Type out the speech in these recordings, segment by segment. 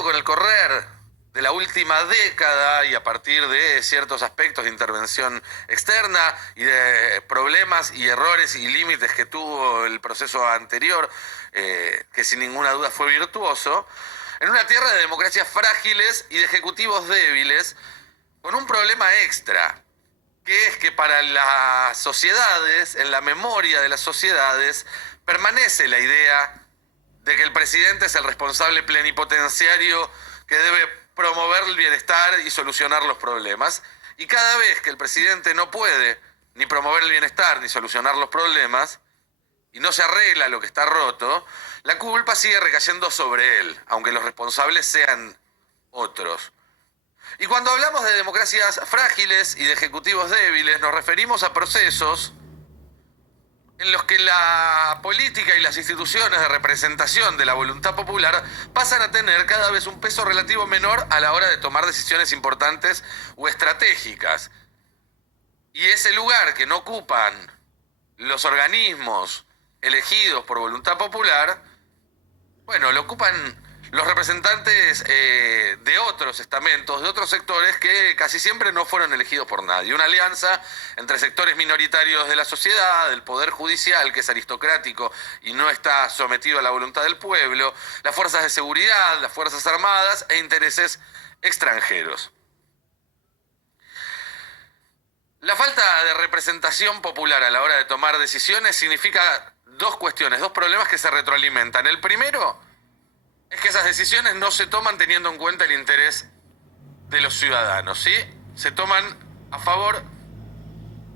sido con el correr de la última década y a partir de ciertos aspectos de intervención externa y de problemas y errores y límites que tuvo el proceso anterior, que sin ninguna duda fue virtuoso, en una tierra de democracias frágiles y de ejecutivos débiles, con un problema extra, que es que para las sociedades, en la memoria de las sociedades, permanece la idea de que el presidente es el responsable plenipotenciario que debe promover el bienestar y solucionar los problemas. Y cada vez que el presidente no puede ni promover el bienestar ni solucionar los problemas, y no se arregla lo que está roto, la culpa sigue recayendo sobre él, aunque los responsables sean otros. Y cuando hablamos de democracias frágiles y de ejecutivos débiles, nos referimos a procesos en los que la política y las instituciones de representación de la voluntad popular pasan a tener cada vez un peso relativo menor a la hora de tomar decisiones importantes o estratégicas. Y ese lugar que no ocupan los organismos elegidos por voluntad popular, bueno, lo ocupan los representantes de otros estamentos, de otros sectores que casi siempre no fueron elegidos por nadie. Una alianza entre sectores minoritarios de la sociedad, del poder judicial, que es aristocrático y no está sometido a la voluntad del pueblo, las fuerzas de seguridad, las fuerzas armadas e intereses extranjeros. La falta de representación popular a la hora de tomar decisiones significa dos cuestiones, dos problemas que se retroalimentan. El primero es que esas decisiones no se toman teniendo en cuenta el interés de los ciudadanos, ¿sí? Se toman a favor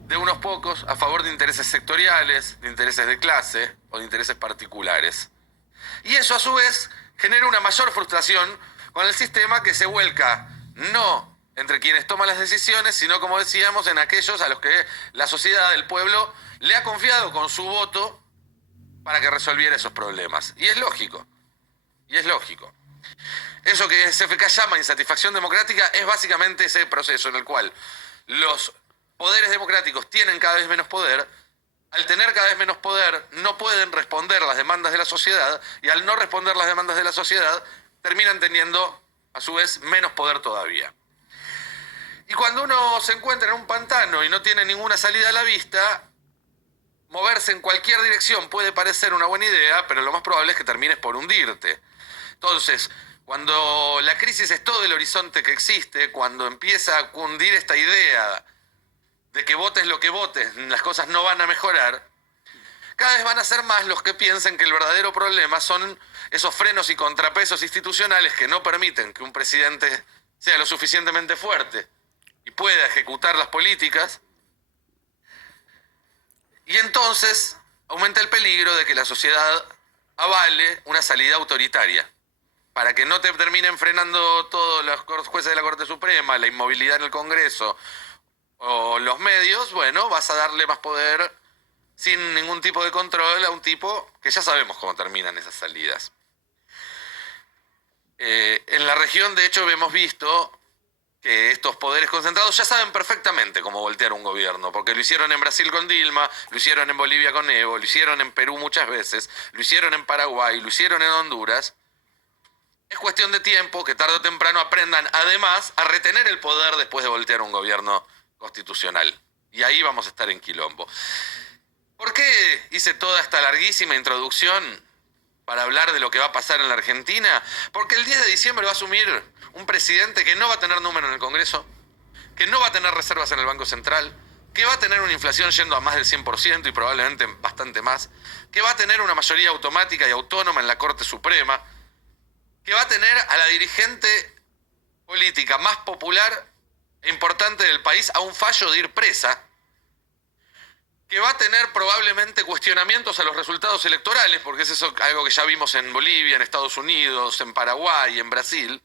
de unos pocos, a favor de intereses sectoriales, de intereses de clase o de intereses particulares. Y eso a su vez genera una mayor frustración con el sistema, que se vuelca no entre quienes toman las decisiones, sino, como decíamos, en aquellos a los que la sociedad, el pueblo, le ha confiado con su voto para que resolviera esos problemas. Y es lógico. Y es lógico. Eso que CFK llama insatisfacción democrática es básicamente ese proceso en el cual los poderes democráticos tienen cada vez menos poder. Al tener cada vez menos poder, no pueden responder las demandas de la sociedad, y al no responder las demandas de la sociedad, terminan teniendo, a su vez, menos poder todavía. Y cuando uno se encuentra en un pantano y no tiene ninguna salida a la vista, moverse en cualquier dirección puede parecer una buena idea, pero lo más probable es que termines por hundirte. Entonces, cuando la crisis es todo el horizonte que existe, cuando empieza a cundir esta idea de que votes lo que votes, las cosas no van a mejorar, cada vez van a ser más los que piensen que el verdadero problema son esos frenos y contrapesos institucionales que no permiten que un presidente sea lo suficientemente fuerte y pueda ejecutar las políticas. Y entonces aumenta el peligro de que la sociedad avale una salida autoritaria, para que no te terminen frenando todos los jueces de la Corte Suprema, la inmovilidad en el Congreso o los medios. Bueno, vas a darle más poder sin ningún tipo de control a un tipo que ya sabemos cómo terminan esas salidas. En la región, de hecho, hemos visto que estos poderes concentrados ya saben perfectamente cómo voltear un gobierno, porque lo hicieron en Brasil con Dilma, lo hicieron en Bolivia con Evo, lo hicieron en Perú muchas veces, lo hicieron en Paraguay, lo hicieron en Honduras. Es cuestión de tiempo que tarde o temprano aprendan, además, a retener el poder después de voltear un gobierno constitucional. Y ahí vamos a estar en quilombo. ¿Por qué hice toda esta larguísima introducción para hablar de lo que va a pasar en la Argentina? Porque el 10 de diciembre va a asumir un presidente que no va a tener número en el Congreso, que no va a tener reservas en el Banco Central, que va a tener una inflación yendo a más del 100% y probablemente bastante más, que va a tener una mayoría automática y autónoma en la Corte Suprema, que va a tener a la dirigente política más popular e importante del país a un fallo de ir presa, que va a tener probablemente cuestionamientos a los resultados electorales, porque es eso algo que ya vimos en Bolivia, en Estados Unidos, en Paraguay, en Brasil,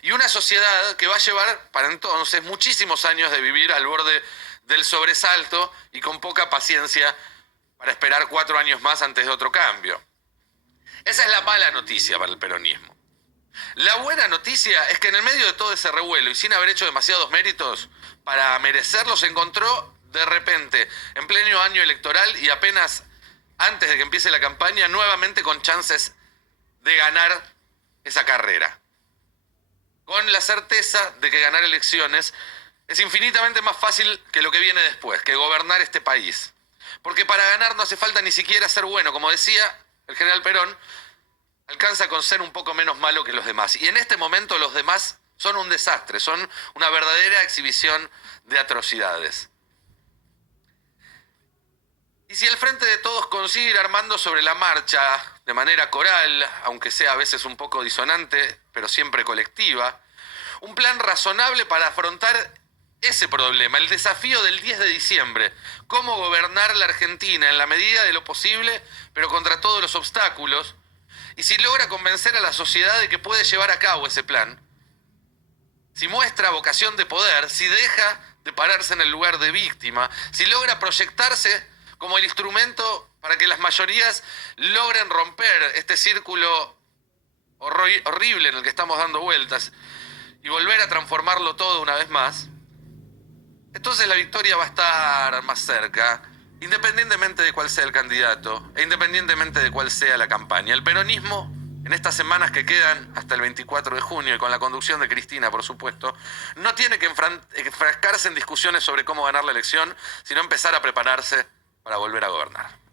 y una sociedad que va a llevar para entonces muchísimos años de vivir al borde del sobresalto y con poca paciencia para esperar 4 años más antes de otro cambio. Esa es la mala noticia para el peronismo. La buena noticia es que en el medio de todo ese revuelo y sin haber hecho demasiados méritos para merecerlo, se encontró de repente en pleno año electoral y apenas antes de que empiece la campaña nuevamente con chances de ganar esa carrera. con la certeza de que ganar elecciones es infinitamente más fácil que lo que viene después, que gobernar este país. Porque para ganar no hace falta ni siquiera ser bueno. Como decía el general Perón, alcanza con ser un poco menos malo que los demás. Y en este momento los demás son un desastre, son una verdadera exhibición de atrocidades. Y si el Frente de Todos consigue ir armando sobre la marcha, de manera coral, aunque sea a veces un poco disonante, pero siempre colectiva, un plan razonable para afrontar ese problema, el desafío del 10 de diciembre, cómo gobernar la Argentina en la medida de lo posible, pero contra todos los obstáculos, y si logra convencer a la sociedad de que puede llevar a cabo ese plan, si muestra vocación de poder, si deja de pararse en el lugar de víctima, si logra proyectarse como el instrumento para que las mayorías logren romper este círculo horrible en el que estamos dando vueltas y volver a transformarlo todo una vez más, entonces la victoria va a estar más cerca, independientemente de cuál sea el candidato e independientemente de cuál sea la campaña. El peronismo, en estas semanas que quedan hasta el 24 de junio y con la conducción de Cristina, por supuesto, no tiene que enfrascarse en discusiones sobre cómo ganar la elección, sino empezar a prepararse para volver a gobernar.